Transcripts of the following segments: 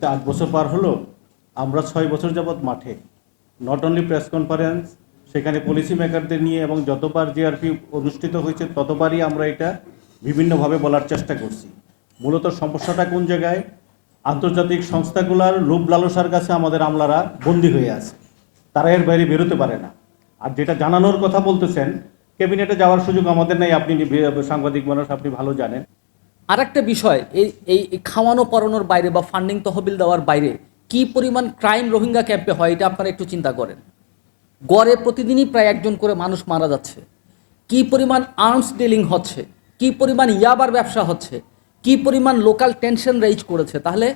আজকে 8 বছর পার হলো। আমরা 6 বছর যাবৎ মাঠে, নট অনলি প্রেস কনফারেন্স, সেখানে পলিসি মেকারদের নিয়ে, এবং যতবার জিআরপি অনুষ্ঠিত হয়েছে ততবারই আমরা এটা বিভিন্নভাবে বলার চেষ্টা করছি। মূলত সমস্যাটা কোন জায়গায়? আন্তর্জাতিক সংস্থাগুলোর লোভ লালসার কাছে আমাদের আমলারা বন্দী হয়ে আছে, তারা এর বাইরে বেরোতে পারে না। আর যেটা জানানোর কথা বলতেছেন, ক্যাবিনেটে যাওয়ার সুযোগ আমাদের নেই, আপনি সাংবাদিক মানুষ, আপনি ভালো জানেন। আরেকটা বিষয়, এই এই খাওয়ানো পরানোর বাইরে বা ফান্ডিং তহবিল দেওয়ার বাইরে কি পরিমাণ ক্রাইম রোহিঙ্গা ক্যাম্পে হয় এটা আপনারা একটু চিন্তা করেন। গড়ে প্রতিদিনই প্রায় একজন করে মানুষ মারা যাচ্ছে। কি পরিমাণ আর্মস ডিলিং হচ্ছে, কি পরিমাণ ইয়াবার ব্যবসা হচ্ছে, কি পরিমাণ লোকাল টেনশন রেজ করেছে। তাহলে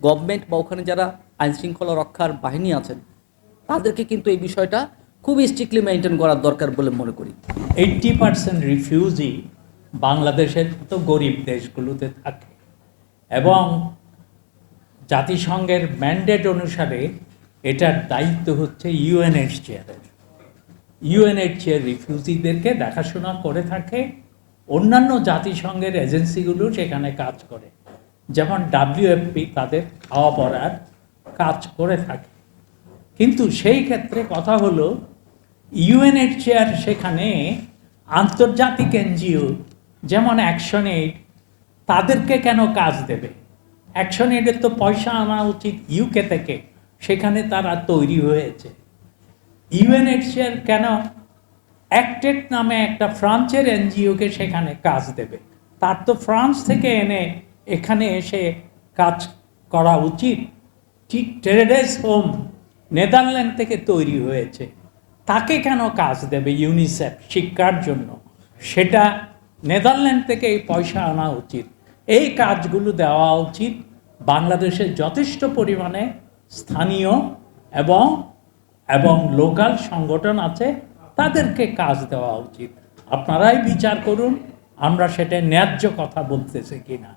গভর্নমেন্ট বা ওখানে যারা আইনশৃঙ্খলা রক্ষার বাহিনী আছেন তাদেরকে কিন্তু এই বিষয়টা খুবই স্ট্রিক্টলি মেনটেন করার দরকার বলে মনে করি। 80% রিফিউজি বাংলাদেশের তো গরিব দেশগুলোতে থাকে, এবং জাতিসংঘের ম্যান্ডেট অনুসারে এটার দায়িত্ব হচ্ছে ইউএনএইচসিআরের। ইউএনএইচসিআর রিফিউজিদেরকে দেখাশোনা করে থাকে, অন্যান্য জাতিসংঘের এজেন্সিগুলো সেখানে কাজ করে, যেমন ডাব্লিউএফপি তাদের খাওয়া পড়ার কাজ করে থাকে। কিন্তু সেই ক্ষেত্রে কথা হলো, ইউএনএইচসিআর সেখানে আন্তর্জাতিক এনজিও যেমন অ্যাকশন এইড, তাদেরকে কেন কাজ দেবে? অ্যাকশন এইডের তো পয়সা আনা উচিত ইউকে থেকে, সেখানে তারা তৈরি হয়েছে। ইউএনএইচসিআর কেন অ্যাক্টেড নামে একটা ফ্রান্সের এনজিওকে সেখানে কাজ দেবে? তার তো ফ্রান্স থেকে এনে এখানে এসে কাজ করা উচিত। ঠিক টেরেডেস হোম নেদারল্যান্ড থেকে তৈরি হয়েছে, তাকে কেন কাজ দেবে ইউনিসেফ শিক্ষার জন্য? সেটা নেদারল্যান্ড থেকে এই পয়সা আনা উচিত। এই কাজগুলো দেওয়া উচিত বাংলাদেশের যথেষ্ট পরিমাণে স্থানীয় এবং লোকাল সংগঠন আছে, তাদেরকে কাজ দেওয়া উচিত। আপনারাই বিচার করুন আমরা সেটা ন্যায্য কথা বলতেছি কিনা।